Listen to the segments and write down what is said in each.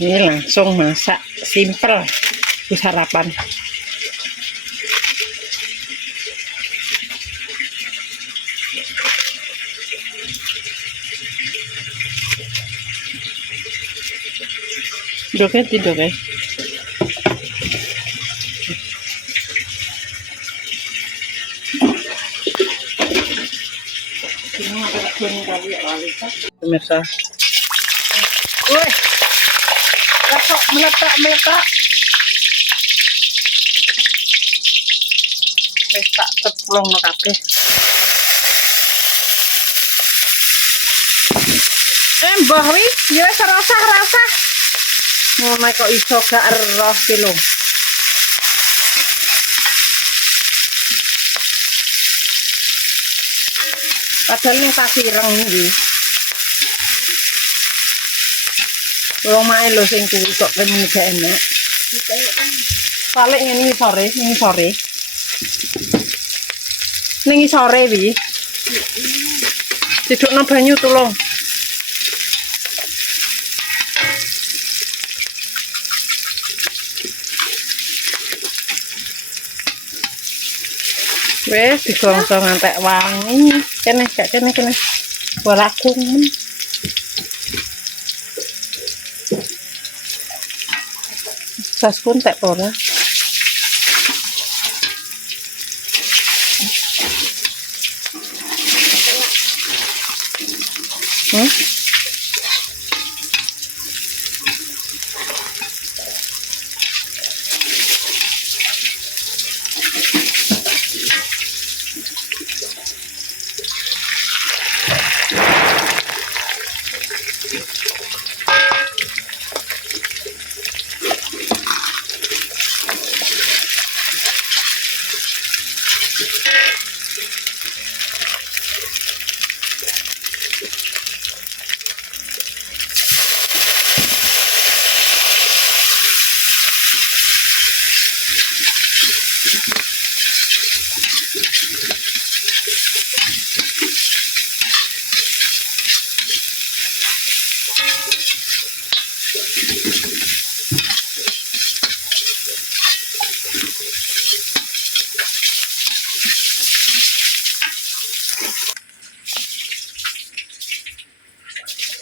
Ini langsung masak simple untuk sarapan. Joget tidur ya. Pemirsa, wih, meletak. Wis tak ceplong no kabeh. Mbah wi, ya wis rasa. Ngono kok iso gak eroh ki lho. Padahal ning kasireng iki. Romae lho sing kuwi kok remene gak enak. Paling ngene sore. Ning sore wi. Didukno banyu tulung. Wes digongso ngantek wangi. Kene. Walagung. Saskun tek ora.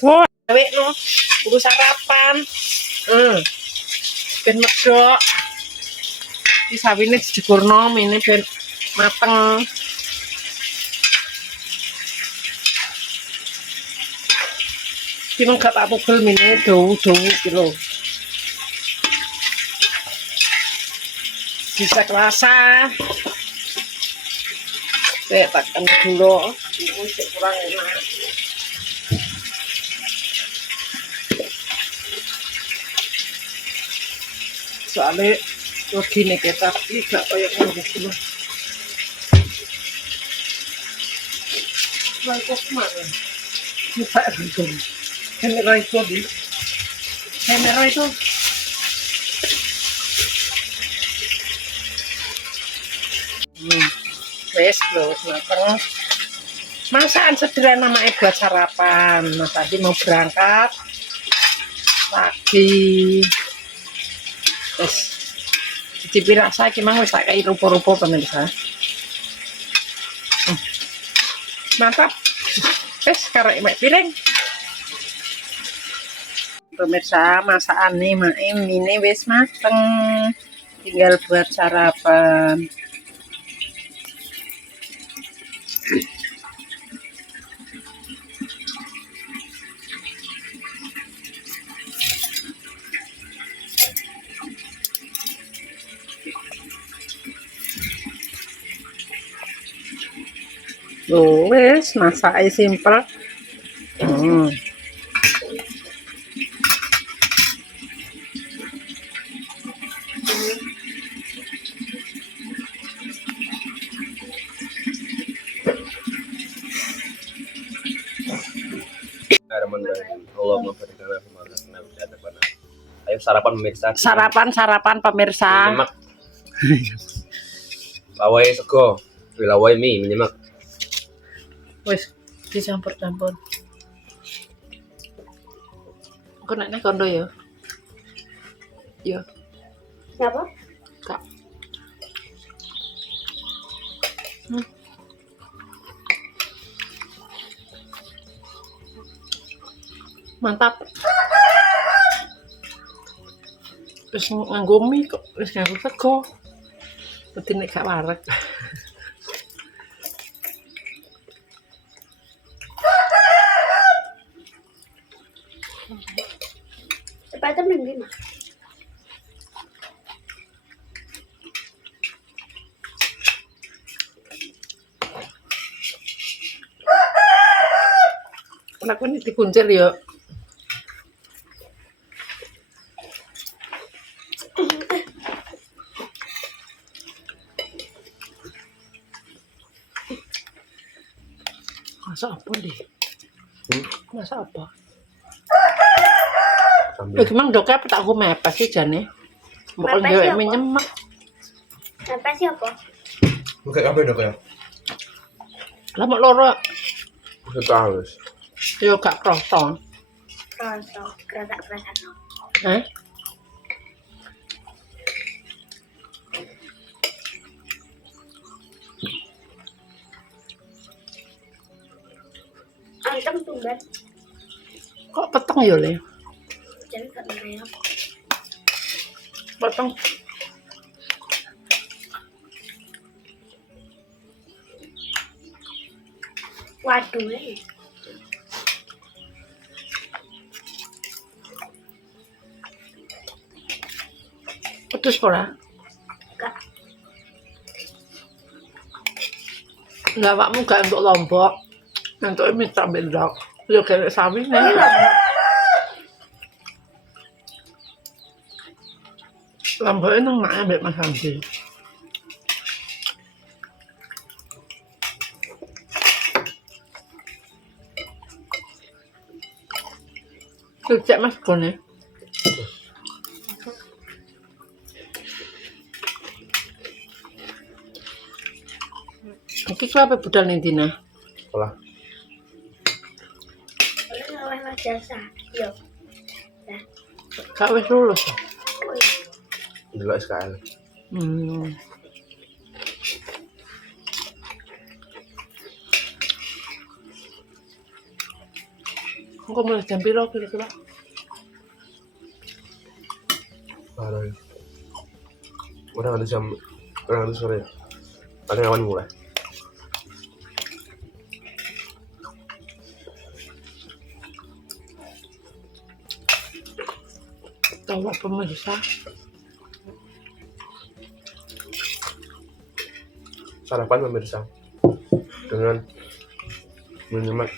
Wah, dewek no, kudu sarapan. Ben medok. Iki sawine dijekurno mene ben mateng. Iki mung gak tak tugel mene dawu-dawu iki lho. Bisa kerasa. Tekan gula, iki sik kurang enak. Soalnya begini kita tidak kayak ngomong dulu. Baik mana? Kita itu kamera itu di kamera itu. Wes loh, mateng. Masakan sederhana namanya buat sarapan. Mas tadi mau berangkat pagi. Terus cicipi rasa gimana wis tak kayak rupa-rupa pemirsa. Mantap. Wes karek mek piring. Pemirsa, masakan nih maem ini wis mateng. Tinggal buat sarapan. Wes masaknya simpel. Ayo sarapan pemirsa. Sarapan pemirsa. Menyemak. Lawai sego, lawai mie menyemak. Wes dicampur-campur. Aku nak kondo ya. Ya, Kenapa? Kak. Mantap. Wis nganggo mie kok, wis nganggo sego. Dadi nek gak wareg. Sepatu mending mah. Aku ini dikuncir ya. Masa apa deh? Masa apa? Sambil Gimana dok apa tak aku mepes sih jane? Bukan Mepes dia ya, apa? nyemak. Sampai siapa? bukan apa dok ya? Lama loro Itu halus. yo gak kroso. Rontok, kerasa no. Eh? Antem tumben. Kok peteng ya le? Jadi gak merayap. Peteng. Waduh nih. Pedes ora? Gak. Lah awakmu gak untuk lombok. Untuk minta bendok. Yo kene sawi Ini nih. lombok. Lomboknya nang mak ambek Mas Hamdi. Cek Mas Gone. Iki apa budal ning dina? Sekolah. Boleh ngaweh jasa. Yo. Gak wis lulus. Oh iya. Dulu SKL. Hmm. Engko mulai jam piro kira-kira? Parah. Udah ada jam, udah ada sore. Paling awan mulai. Tahu pemirsa. Sarapan pemirsa dengan menyemak.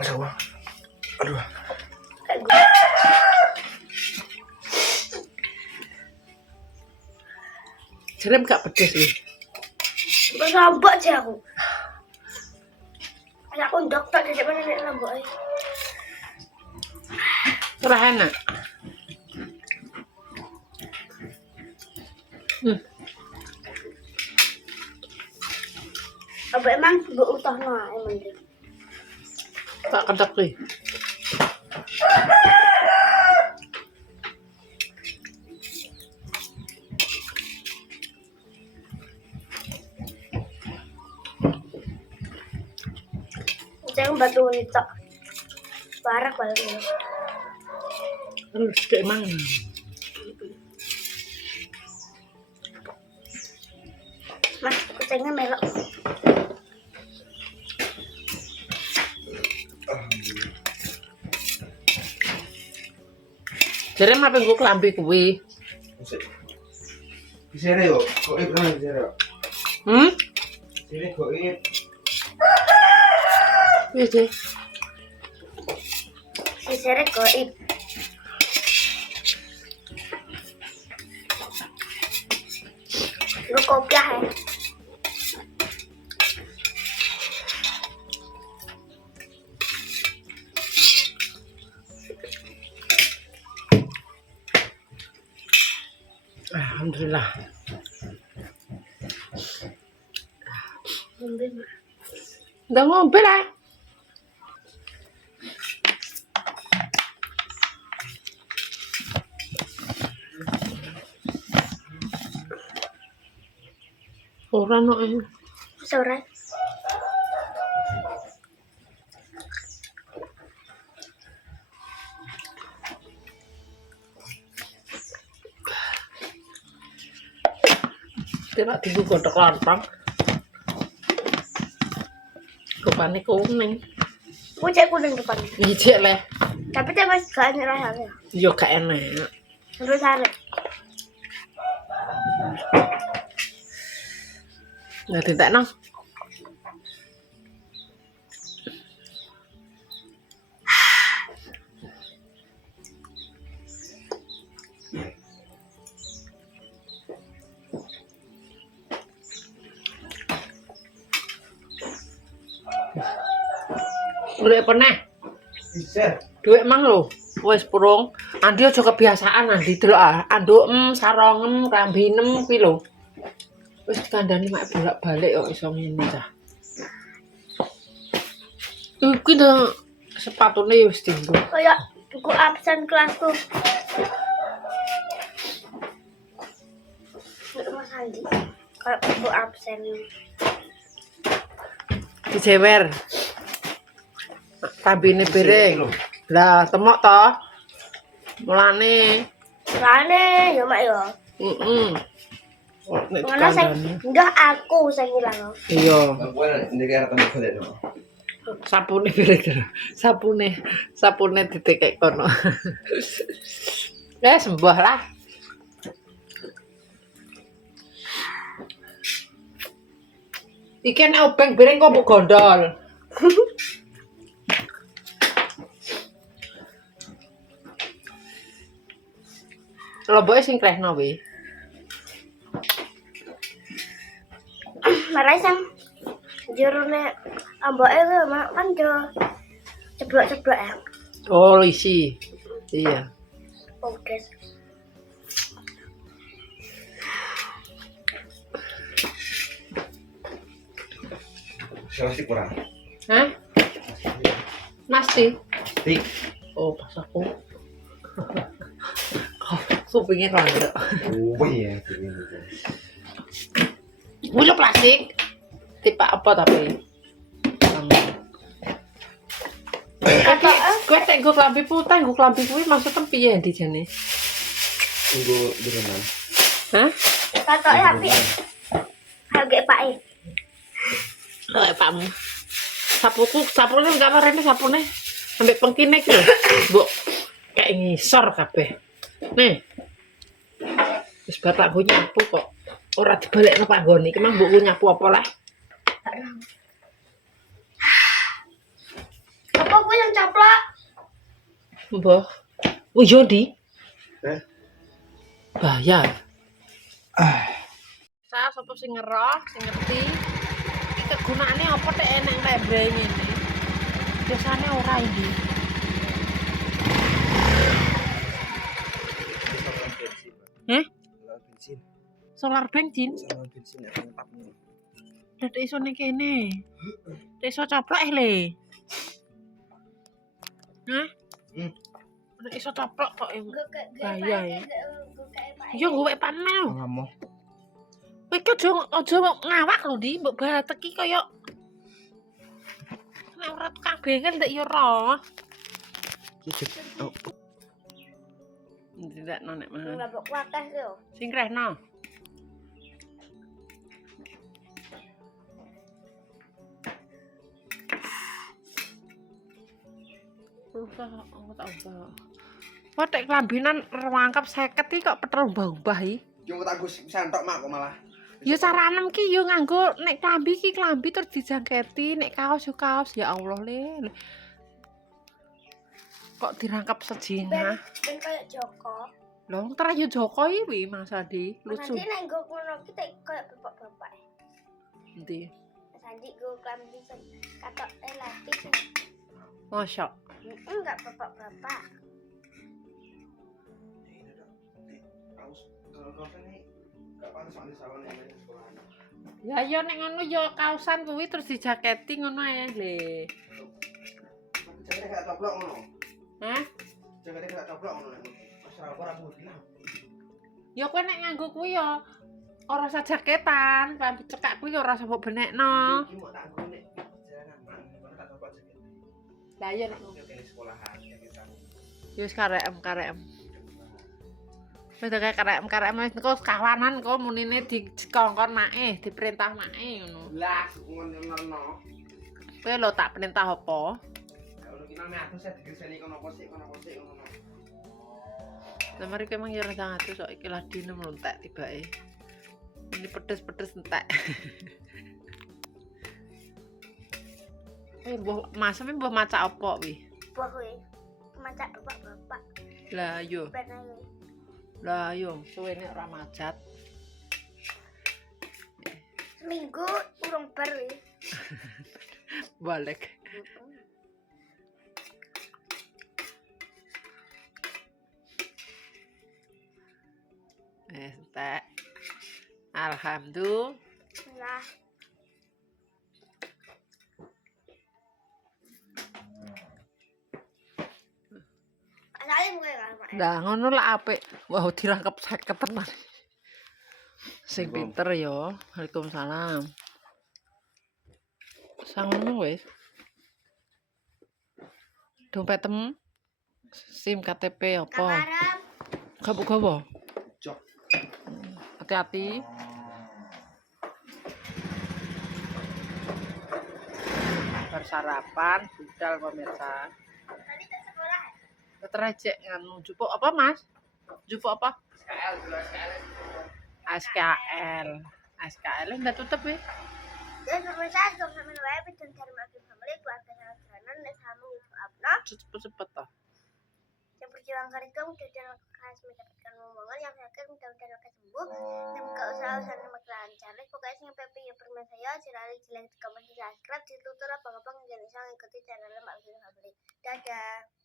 Aduh. Aduh. Kayak gue. Jerem gak pedes sih. Wis lombok sih aku. Aku dokter di depan nek lombok. Ora enak. Apa emang mbok utohno ae mending. Tak ketek iki. Jangan batu nitok. Parah balik. Terus kayak emang. Mas, kucingnya melok. Jare mape nggo klambi kuwi. Bisere yo, goib nang bisere. Bisere goib. Wis deh. Sisere goib. Lu kopiah ya. Alhamdulillah. Udah ngombe lah. Ora no. Sore. Tidak dibu godok lontong. Rupane kuning. Kucing kuning depan. Ijek le. Tapi dia masih gak enak rasanya. Yo gak enak. Terus sare. Nah, tidak nang. Udah pernah? Bisa. Duit mang lho. Wis purung. Andi aja kebiasaan Andi delok ah. Anduk sarongem, rambinem kuwi lho. Wis kandhane mak bolak-balik kok iso ngene cah. Iki dah sepatune wis dienggo. Kayak buku absen kelasku. Mas Andi. Kayak buku absen. Dijewer. Rambine piring. Lah, temok to. Mulane. Lane ya mak ya. Nek Mana saya dikandani. enggak aku saya ngilang. Iya. Bukan negara temu kode no. Sapune piring terus. Sapune ditekek kono. Sembah lah. Iki nek obeng piring kok mbok gondol. Lomboke sing krehno wi. Marai sang jerone amboke kan jo ceblok-ceblok ya. Oh, isi. Iya. Oke. Masih kurang. Hah? Nasi. Tik. Oh, pas aku. Aku pengen banget. Oh iya. Bulu plastik. Tipe apa tapi? Gue tek gue kelambi putih, gue kelambi kuwi maksudnya piye di jane? Tunggu di renang. Hah? Katoke apik. Harga pake. Oh, pakmu. Sapune enggak marene sapune. Sampai pengkine iki lho. Mbok kayak ngisor kabeh. Nih. Wis bapak gue nyapu kok. Ora dibalekno panggone iki mah mbok nyapu apa lah? Apa gue yang caplak? Mbah. Oh iya, Di. Eh? Bayar. pemirsa sapa sing ngeroh, sing ngerti. Iki kegunaane apa tek enek tembe ngene. Biasane ora iki. Heh? bensin. Solar bensin. Sama bensin ya lengkap nih. Dadi iso ning kene. Iso coplok le. Hah? Nek iso coplok kok Gue kayak bahaya ya. gue kayak Pak Yo gue pamel. Ngamo. Kowe iki aja ngawak lho Di, mbok batek iki kaya nek ora tukang bengkel ndak yo roh. Oh. Tidak nek mah. Enggak bawa kuatah tuh. Sing krehno. Usah, aku tak ubah. Kok tek kelambinan rangkap 50 iki kok petrol ubah-ubah iki. Yo tak Gus sentok mak kok malah. Ya caranem ki yo nganggo nek klambi ki klambi terus dijangketi, nek kaos yo kaos ya Allah le. Kok dirangkap sejina. Ben kayak Joko. Loh, ntar ayo Joko iki Mas Adi, lucu. Nanti nek gue ngono kita kayak bapak-bapak. Endi? Mas Andi gue klambi kata lapis. Mosok. Enggak bapak-bapak. Ini dong. Kalau ini enggak pantas soal disawan yang di sekolahan. Ya yo nek ngono yo kaosan kuwi terus dijaketi ngono ae le. Jangan kayak coplok ngono. Hah? Jangan kayak coplok ngono nek. Masalah ora aku bilang. Yo kowe nek nganggo kuwi yo ora usah jaketan, klambi cekak kuwi yo ora usah mbok benekno. Iki mau tak nggo nek jalanan man, mana tak coba jaket. Lah iya nek Oke di sekolahan ya kita. yo wis karem. Wis kayak karem wis engko kawanan kok munine dikongkon mae, diperintah mae ngono. Lah, ngono. Kowe lho tak perintah apa? Kalau kita aku saya digeseni kono posik ngono. Lah mari kowe mang yo ora ngatus kok iki ladine mlontek tibake. Ini pedes entek. Mbah Mas mbah maca apa wi? Buah gue. Macak bapak-bapak. Lah yo. Ben ayo. Lah yo, suwene ora macet. Seminggu urung bar wi. Balik. Entek. Alhamdulillah. Nah, asalnya gue kan Mak. Lah ngono lah apik. Wah dirangkep 50 tenan. Sing pinter yo. Waalaikumsalam. Sangono wis. Dompetmu SIM KTP apa? Kamarem. Gawa. Jok. Hati-hati. Bersarapan, budal pemirsa. Tadi ke sekolah. Keterajek nganu jupuk apa Mas? Jupuk apa? SKL, SKL. SKL. SKL udah tutup ya? Dan pemirsa juga sama web dan cari makin family keluarga sana dan sama itu abna. Cepet-cepet toh. Yang berjuang karena kamu dan khas mendapatkan momongan yang sakit mudah-mudahan akan sembuh dan gak usah nama lancar. Pokoknya yang pepe yang permen saya selalu jelek di komen subscribe ditutup apa-apa nggak bisa ngikuti channel Mbak Family. Dadah.